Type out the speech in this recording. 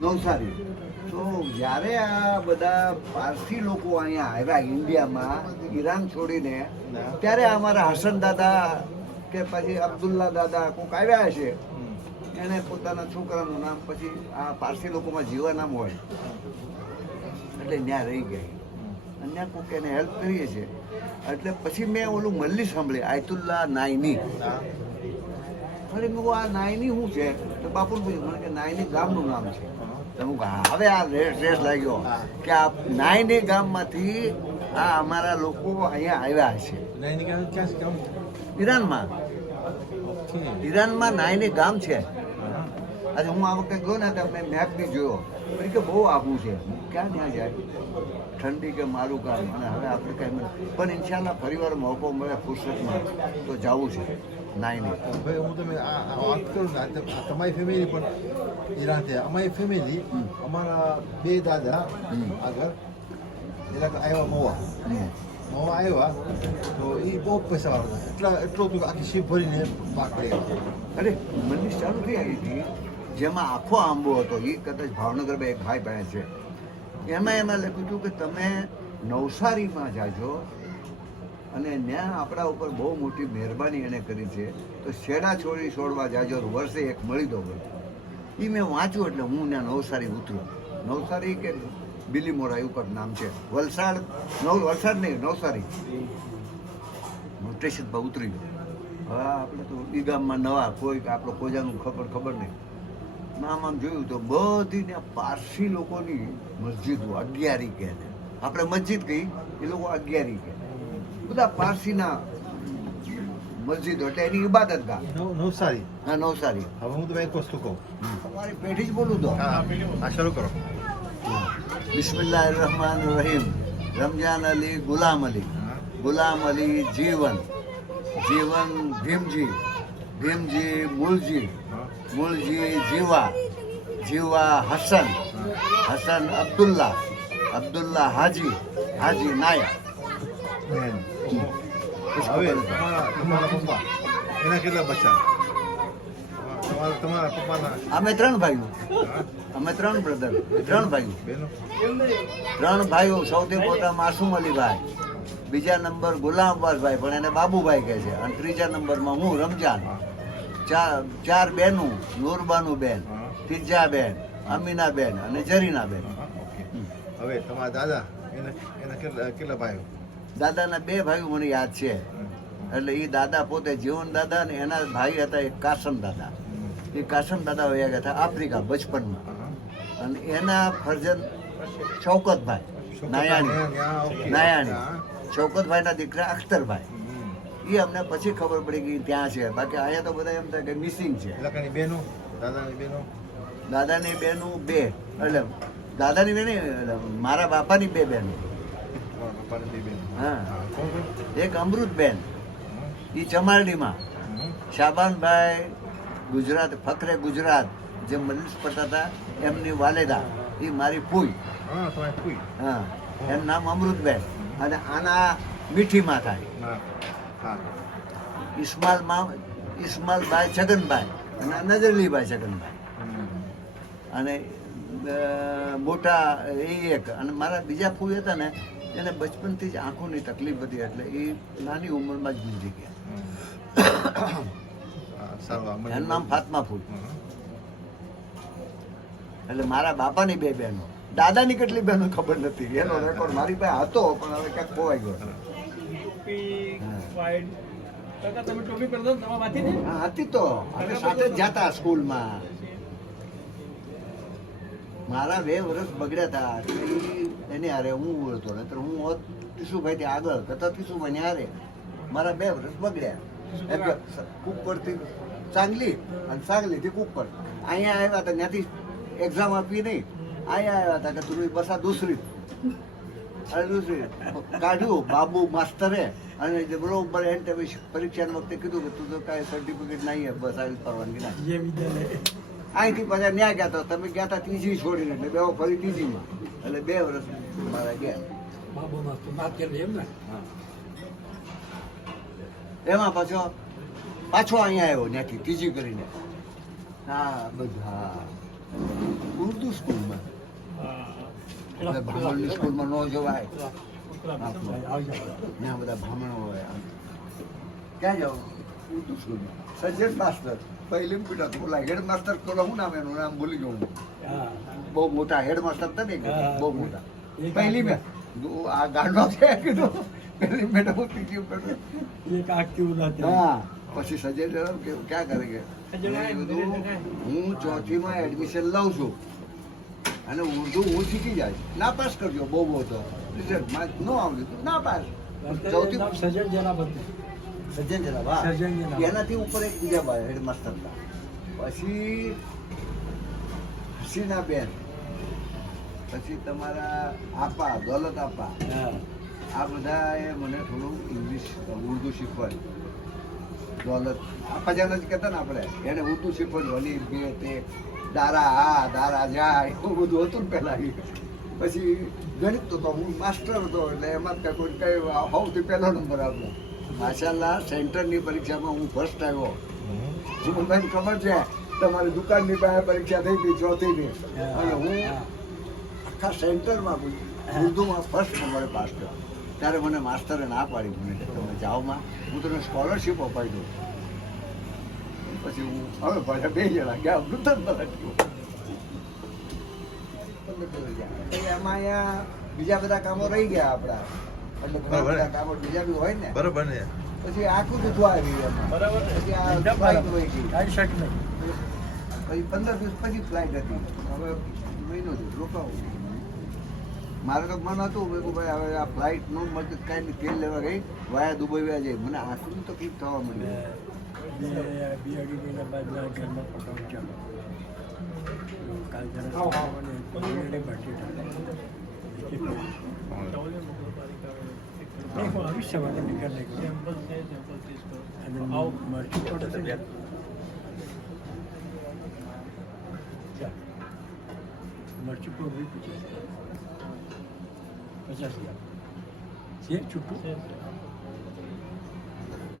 નવસારી. તો જ્યારે આ બધા પારસી લોકો અહીંયા આવ્યા ઇન્ડિયામાં ઈરાન છોડીને, ત્યારે અમારા હસન દાદા કે પછી અબ્દુલ્લા દાદા કોઈક આવ્યા છે, એને પોતાના છોકરાનું નામ પછી આ પારસી લોકોમાં જીવા નામ હોય એટલે ત્યાં રહી ગઈ અને ત્યાં કોઈક એને હેલ્પ કરીએ છીએ. એટલે પછી મેં ઓલું મલ્લી સાંભળી આયતુલ્લા નાઈની. અરે મેં આ નાઈની શું છે તો બાપુ પૂછ્યું મને કે નાઈની ગામનું નામ છે. હવે આ રેસ લાગ્યો કે આ નાઈની ગામમાંથી આ અમારા લોકો અહીંયા આવ્યા છે ઈરાનમાં. ઈરાનમાં નાઈની ગામ છે. આજે હું આ વખતે ગયો ને તો મેં મેપ બી જોયો કે બહુ આઘું છે, ક્યાં ત્યાં જાય ઠંડી કે મારું કામ. અને હવે આપણે કાંઈ પણ ઇન્શાલ્લાહ ફરીવાર મોકો મળે ફુરસતમાં તો જવું છે નાઈની. ભાઈ હું તમે વાત કરું ને તમારી ફેમિલી પણ ઈરાન છે. અમારી ફેમિલી અમારા બે દાદા આગળ એટલે આવ્યા મોવા આવ્યા તો એ બહુ પૈસા વાળા એટલો તું આખી શીપ ભરીને પાક લઈ આવ્યા. અરે મંદિર ચાલુ થઈ આવી હતી જેમાં આખો આંબો હતો. એ કદાચ ભાવનગરમાં એક ભાઈ પાસે છે. એમાં લખ્યું હતું કે તમે નવસારીમાં જાજો અને ત્યાં આપણા ઉપર બહુ મોટી મહેરબાની એને કરી છે તો શેડા છોડવા જાજો, વર્ષે એક મળી દો. એ મેં વાંચ્યું એટલે હું ત્યાં નવસારી ઉતર્યો. નવસારી કે બિલીમોરા એવું કંઈક નામ છે. વલસાડ નહીં, નવસારી સ્ટેશન પર ઉતરી ગયો. હવે આપણે તો એ ગામમાં નવા, કોઈ આપણો કોજાનું ખબર નહીં. આમ જોયું તો બધી ને પારસી લોકોની મસ્જિદો, અગિયારી કહે છે. આપણે મસ્જિદ કહી, એ લોકો અગિયારી કહે. બધા પારસીના મસ્જિદો એટલે એની ઇબાદત ગા. નવસારી. હા, નવસારી. હવે હું તમને એક વસ્તુ કહું. તમારી પેઢી જ બોલું તો હા, શરૂ કરો. બિસ્મિલ્લાહિર રહમાનિર રહીમ. રમજાન અલી ગુલામ અલી, ગુલામ અલી જીવન, જીવન ભીમજી, ભીમજી મૂળજી, મૂળજી જીવા, જીવા હસન, હસન અબ્દુલ્લા, અબ્દુલ્લા હાજી, હાજી નાયા. હવે તમારા પપ્પા એના કેટલા બચ્ચા? તમારા પપ્પાના? અમે 3 ભાઈઓ, અમે 3 બ્રધર, 3 ભાઈઓ. 3 ભાઈઓ. સૌથી મોટા માસૂમ અલીભાઈ, બીજા નંબર ગુલામ અબ્બાસભાઈ પણ એને બાબુભાઈ કહે છે, અને ત્રીજા નંબરમાં હું રમજાન. 4 બહેનો, નૂરબાનુ બેન, ફિજા બેન, અમીના બેન અને જરીના બેન. હવે તમારા દાદા એના કેટલા ભાઈઓ? દાદાના 2 ભાઈઓ મને યાદ છે. એટલે એ દાદા પોતે જીવન દાદા ને એના ભાઈ હતા એક કાસમ દાદા. એ કાસમ દાદા વયા ગયા હતા આફ્રિકા બચપનમાં. અને એના ફરજન શૌકતભાઈ નાયાણી, શૌકતભાઈના દીકરા અખ્તરભાઈ. એ અમને પછી ખબર પડી ગઈ ત્યાં છે. બાકી અહીંયા તો બધા એમ થાય કે મિસિંગ છે. બહેનો, દાદાની બહેનો? દાદાની બહેનો 2. એટલે દાદાની બેન મારા બાપાની 2 બહેનો. હા, એક અમૃતબેન, એ ચમારડીમાં. શાબાનભાઈ ગુજરાત, ફખરે ગુજરાત જે મનીષ પડતા હતા એમની વાલેદા, એ મારી ફૂઈ. હા, એમ નામ અમૃતબેન. અને આના મીઠીમાં થાય ઇસ્માલભાઈ છગનભાઈ અને નજરલીભાઈ છગનભાઈ. અને મોટા એ એક. અને મારા બીજા ફૂઈ હતા ને એને બચપનથી જ આંખોની તકલીફ હતી એટલે એ નાની ઉંમરમાં જ ગુજરી ગયા. એનું નામ ફાતમા ફૂલ. એટલે મારા બાપાની 2 બહેનો. દાદાની કેટલી બહેનો ખબર નથી, એનો રેકોર્ડ મારી પાસે હતો પણ હવે ક્યાંક ખોવાઈ ગયો. હા, હતી તો અમે સાથે જ જતા સ્કૂલમાં. મારા 2 વર્ષ બગડ્યા હતા એની હારે હું વળતો, નહીતર હું હોત ટીસુભાઈ થી આગળ કરતા ટીસુભાઈ ની હારે. મારા 2 વર્ષ બગડ્યા. કુકપરથી સાંગલી અને સાંગલીથી કુકપર. અહીંયા આવ્યા હતા, ત્યાંથી એક્ઝામ આપી નહીં, અહીંયા આવ્યા હતા કે તું બસા દૂસરી કાઢ્યું બાબુ માસ્તરે. અને બરોબર એન્ડ પરીક્ષા વખતે કીધું કે તું તો કાંઈ સર્ટિફિકેટ નહીં, બસ આવી પરવાનગી ના. અહીંથી પાછા ન્યા ગયા તો તમે ગયા હતા 3જી છોડીને, એટલે 2 ફરી 3જીમાં. એટલે 2 વર્ષ મારા ગયા. એમાં પાછો અહીંયા આવ્યો ત્યાંથી 3જી કરીને. હા, બધા ઉર્દુ સ્કૂલમાં એટલે ભાંગોળની સ્કૂલમાં ન જવાય ત્યાં બધા બ્રાહ્મણો હોય ક્યાં જાઓ ઉર્દુ સ્કૂલમાં સજ્જન માસ્ટર પહેલી પીડા તો બોલા હેડ માસ્ટર પેલો શું નામ એનું નામ ભૂલી ગયો હું બહુ મોટા હેડ માસ્ટર હતા ને બહુ મોટા પહેલી મેં આ ગાંડો છે કીધું પહેલી મેડમ ત્રીજી મેડમ હા પછી સજ્જન કે ક્યાં કરે કે મેં કીધું, હું ચોથીમાં એડમિશન લઉં છું અને ઉર્દુ હું શીખી જાય ના પાસ કરજો બહુ બહુ તો રિઝલ્ટમાં ન આવડ્યું તો ના પાસ સજ્જન જરા વાહ એનાથી ઉપર એક બીજા ભાઈ હેડમાસ્ટર હતા પછી હસીના બેન પછી તમારા આપા દોલત આપા આ બધાએ મને થોડું ઇંગ્લિશ ઉર્દુ શીખવાડ્યું દોલત આપા જ્યાં નથી કહેતા ને આપણે એને ઉર્દુ શીખવાડ્યું અલી બે તે દારા આ દારા જાય એવું બધું હતું ને પહેલાં પછી ગણિત તો હું માસ્ટર હતો એટલે એમાં કોઈ સૌથી પહેલો નંબર આપણો માશાલ્લાહ સેન્ટરની પરીક્ષામાં હું ફર્સ્ટ આવ્યો મને ખબર છે તમારી દુકાનની પાસે પરીક્ષા થઈ હતી ચોથીની અને હું આખા સેન્ટરમાં ઉર્દુમાં ફર્સ્ટ નંબરે પાસ થયો ત્યારે મને માસ્તરે ના પાડી મને કે તમે જાઓમાં હું તમને સ્કોલરશીપ અપાઈ દઉં પછી હું હવે પાછા 2 જણા ગયા વૃદ્ધન એમાં અહીંયા બીજા બધા કામો રહી ગયા આપણા એટલે ઘણા બધા કામો બીજા બી હોય ને બરોબર ને પછી આખું બધું આવી એમાં બરાબર પછી આ ફ્લાઇટ હોય ગઈ શક નહીં પછી 15 દિવસ પછી ફ્લાઇટ હતી હવે મહિનો જ રોકાવું મારે તો મન હતું મેં કહું ભાઈ હવે આ ફ્લાઇટ નો મળતું કાંઈ નહીં તેલ લેવા ગઈ વાયા દુબઈ વ્યા જાય મને આખું તકલીફ થવા માંડી બે અઢી મહિના બાદ મારા ઘરમાં પટાવ ચાલો કાલ જરા ભવિષ્યમાં નીકળ મરચું પડશે મરચું પૂછે 50,000 છે છૂટું